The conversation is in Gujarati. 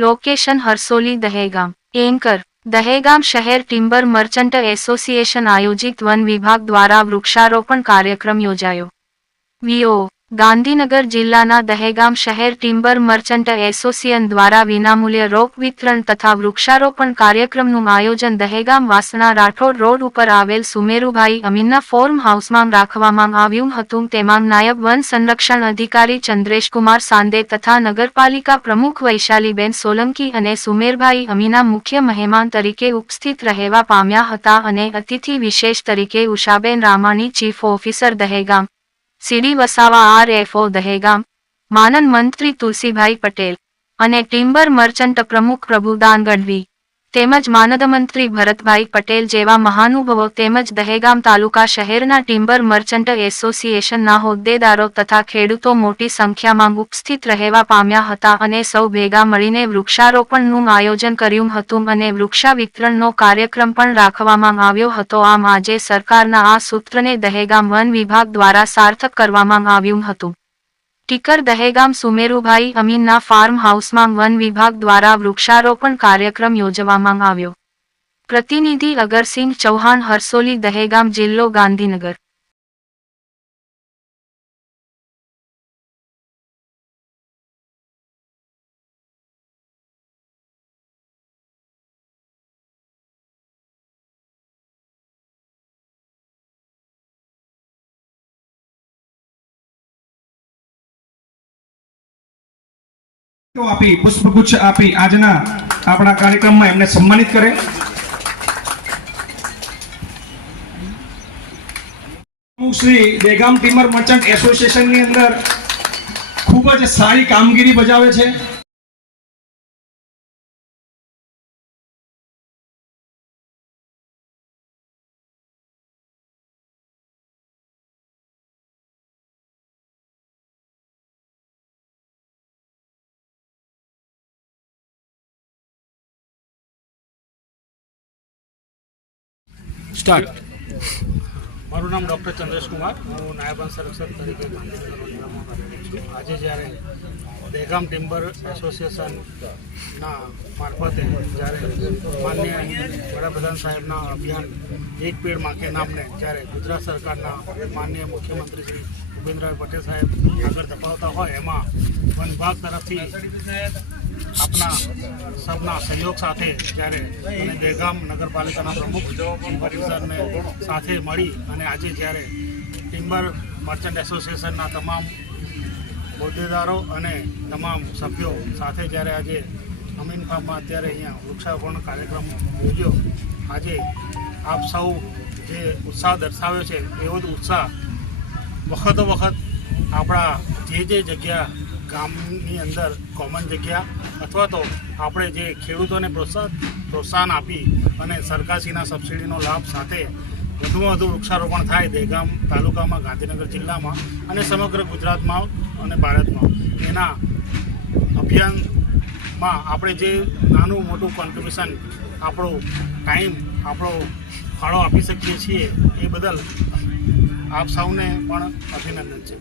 લોકેશન હરસોલી દહેગામ એન્કર દહેગામ શહેર ટિમ્બર મર્ચન્ટ એસોસિએશન આયોજિત વન વિભાગ દ્વારા વૃક્ષારોપણ કાર્યક્રમ યોજાયો વીઓ ગાંધીનગર જિલ્લાના દહેગામ શહેર ટિમ્બર મર્ચન્ટ એસોસિએશન દ્વારા વિનામૂલ્ય રોપ વિતરણ તથા વૃક્ષારોપણ કાર્યક્રમનું આયોજન દહેગામ વાસણા રાઠોડ રોડ ઉપર આવેલ સુમેરુભાઈ અમીનના ફોર્મ હાઉસમાં રાખવામાં આવ્યું હતું. તેમાં નાયબ વન સંરક્ષણ અધિકારી ચંદ્રેશકુમાર સાંદે તથા નગરપાલિકા પ્રમુખ વૈશાલીબેન સોલંકી અને સુમેરભાઈ અમીના મુખ્ય મહેમાન તરીકે ઉપસ્થિત રહેવા પામ્યા હતા અને અતિથિ વિશેષ તરીકે Ushaben Ramani chief officer Dehgam CD Vasava RFO Dehgam માનન મંત્રી તુલસીભાઈ પટેલ અને ટિમ્બર મર્ચન્ટ પ્રમુખ પ્રભુદાન ગઢવી. તેમજ માનદ મંત્રી ભરતભાઈ પટેલ જેવા મહાનુભવો તેમજ દહેગામ તાલુકા શહેરના ટિમ્બર મર્ચન્ટ એસોસિએશનના હોદ્દેદારો તથા ખેડૂતો મોટી સંખ્યામાં ઉપસ્થિત રહેવા પામ્યા હતા અને સૌ ભેગા મળીને વૃક્ષારોપણનું આયોજન કર્યું હતું અને વૃક્ષા વિતરણનો કાર્યક્રમ પણ રાખવામાં આવ્યો હતો. આમ આજે સરકારના આ સૂત્રને દહેગામ વન વિભાગ દ્વારા સાર્થક કરવામાં આવ્યું હતું. ટીકર દહેગામ સુમેરુભાઈ અમીનના ફાર્મ હાઉસમાં વન વિભાગ દ્વારા વૃક્ષારોપણ કાર્યક્રમ યોજવામાં આવ્યો. પ્રતિનિધિ અગરસિંહ ચૌહાણ હરસોલી દહેગામ જિલ્લો ગાંધીનગર. આપી, પુષ્પગુચ્છ આપી. આજના આપણા કાર્યક્રમમાં એમને સન્માનિત કરે. શ્રી દેગામ ટીમર મર્ચન્ટ એસોસિએશનની અંદર ખૂબ જ સારી કામગીરી બજાવે છે. સ્ટાર્ટ. મારું નામ ડૉક્ટર ચંદ્રેશ કુમાર. હું નાયબ સંરક્ષક તરીકે ગાંધીનગરમાં છું. આજે જ્યારે દહેગામ ટિમ્બર એસોસિએશનના મારફતે જ્યારે માન્ય વડાપ્રધાન સાહેબના અભિયાન એક પેડ માકે નામને જ્યારે ગુજરાત સરકારના માન્ય મુખ્યમંત્રી શ્રી ભૂપેન્દ્રભાઈ પટેલ સાહેબ આગળ ધપાવતા હોય, એમાં વન વિભાગ તરફથી આપના સબના સહયોગ સાથે જ્યારે અને દહેગામ નગરપાલિકાના પ્રમુખ પરિસરને સાથે મળી અને આજે જ્યારે ટિમ્બર મર્ચન્ટ એસોસિએશનના તમામ હોદ્દેદારો અને તમામ સભ્યો સાથે જ્યારે આજે અમીન ફાર્મમાં અત્યારે અહીંયા વૃક્ષારોપણ કાર્યક્રમ યોજ્યો, આજે આપ સૌ જે ઉત્સાહ દર્શાવ્યો છે, એવો જ ઉત્સાહ વખતો વખત આપણા જે જે જગ્યા ગામની અંદર કોમન જગ્યા અથવા તો આપણે જે ખેડૂતોને પ્રોત્સાહન પ્રોત્સાહન આપી અને સરકારશ્રીના સબસિડીનો લાભ સાથે વધુમાં વધુ વૃક્ષારોપણ થાય દહેગામ તાલુકામાં, ગાંધીનગર જિલ્લામાં અને સમગ્ર ગુજરાતમાં અને ભારતમાં. એના અભિયાનમાં આપણે જે નાનું મોટું કોન્ટ્રીબ્યુશન આપણો ટાઈમ આપણો ફાળો આપી શકીએ છીએ એ બદલ આપ સૌને પણ અભિનંદન છે.